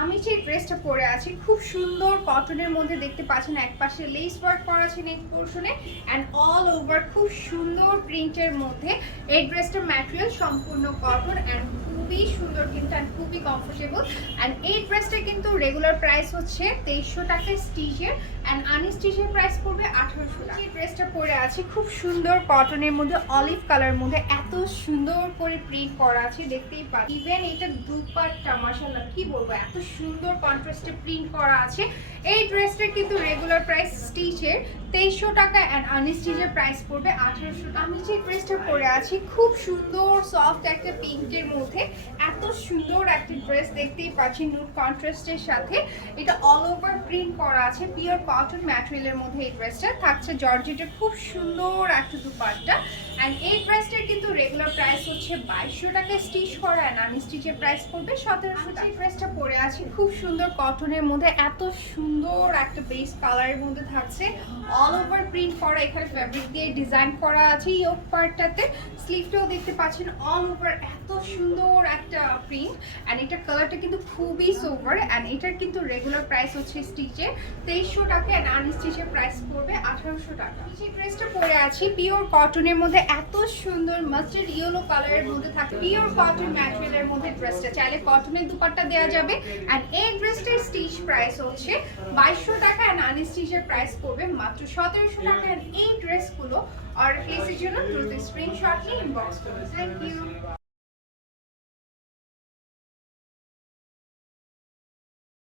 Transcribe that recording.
আমি যে ড্রেসটা পরে আছি খুব সুন্দর কটনের মধ্যে দেখতে পাচ্ছেন, একপাশে লেস ওয়ার্ক করা আছে নেক পোর্শনে অ্যান্ড অল ওভার খুব সুন্দর প্রিন্টের মধ্যে। এই ড্রেসটার ম্যাটেরিয়াল সম্পূর্ণ কটন অ্যান্ড খুবই সুন্দর কিন্তু অ্যান্ড খুবই কমফোর্টেবল। অ্যান্ড এই ড্রেসটা কিন্তু রেগুলার প্রাইস হচ্ছে 2300 টাকা স্টিচের অ্যান্ড আনস্টিচের প্রাইস পড়বে 1800 টাকা। এই ড্রেসটা পরে আছি খুব সুন্দর কটনের মধ্যে অলিভ কালার মধ্যে, এত সুন্দর করে প্রিন্ট করা আছে দেখতেই পাচ্ছি। ইভেন এটা দুপাট্টা মাশাআল্লাহ কি বলবো, এত সুন্দর কন্ট্রাস্টে প্রিন্ট করা আছে। এই ড্রেসটা কিন্তু রেগুলার প্রাইস স্টিচের 2300 টাকা অ্যান্ড আনস্টিচের প্রাইস পড়বে 1800 টাকা। আমি যে ড্রেসটা পরে আছি খুব সুন্দর সফট একটা পিঙ্কের মধ্যে, এত সুন্দর একটা ড্রেস দেখতেই পাচ্ছি নুড কন্ট্রাস্টের সাথে। এটা অল ওভার প্রিন্ট করা আছে পিওর কটন ম্যাটেরিয়ালের মধ্যে। এই ড্রেসটা থাকছে জর্জেটের খুব সুন্দর একটা দুপাট্টা অ্যান্ড এই ড্রেসটার কিন্তু রেগুলার প্রাইস হচ্ছে 2200 টাকা স্টিচ করা অ্যান্ড আনস্টিচের প্রাইস পড়বে 1700 টাকা। এই ড্রেসটা পরে আছি খুব সুন্দর কটনের মধ্যে, এত সুন্দর একটা বেস কালারের মধ্যে থাকছে অল ওভার প্রিন্ট করা, এখানে ফ্যাব্রিক দিয়ে ডিজাইন করা আছে ইয়োক পার্টটাতে। স্লিভটাও দেখতে পাচ্ছেন অল ওভার এত সুন্দর একটা প্রিন্ট অ্যান্ড এটার কালারটা কিন্তু খুবই সোভার অ্যান্ড এটার কিন্তু রেগুলার প্রাইস হচ্ছে স্টিচে 2300 টাকা অ্যান্ড আনস্টিচের প্রাইস পড়বে 1800 টাকা। এই ড্রেসটা পরে আছি পিওর কটনের মধ্যে, এত সুন্দর মাস্টার্ড ইয়েলো কালারের মধ্যে থাকে পিওর কটন ম্যাটেরিয়ালের মধ্যে। ড্রেসটা চাইলে কটনের দুপাট্টা দেওয়া যাবে অ্যান্ড এই ড্রেসটার স্টিচ প্রাইস হচ্ছে 2200 টাকা অ্যান্ড আনস্টিচের প্রাইস পড়বে মাত্র 1700 টাকা। অ্যান্ড এই ড্রেসগুলো অর্ডার প্লেসের জন্য দ্রুত স্ক্রিনশট নিয়ে ইনবক্স করুন। Thank you.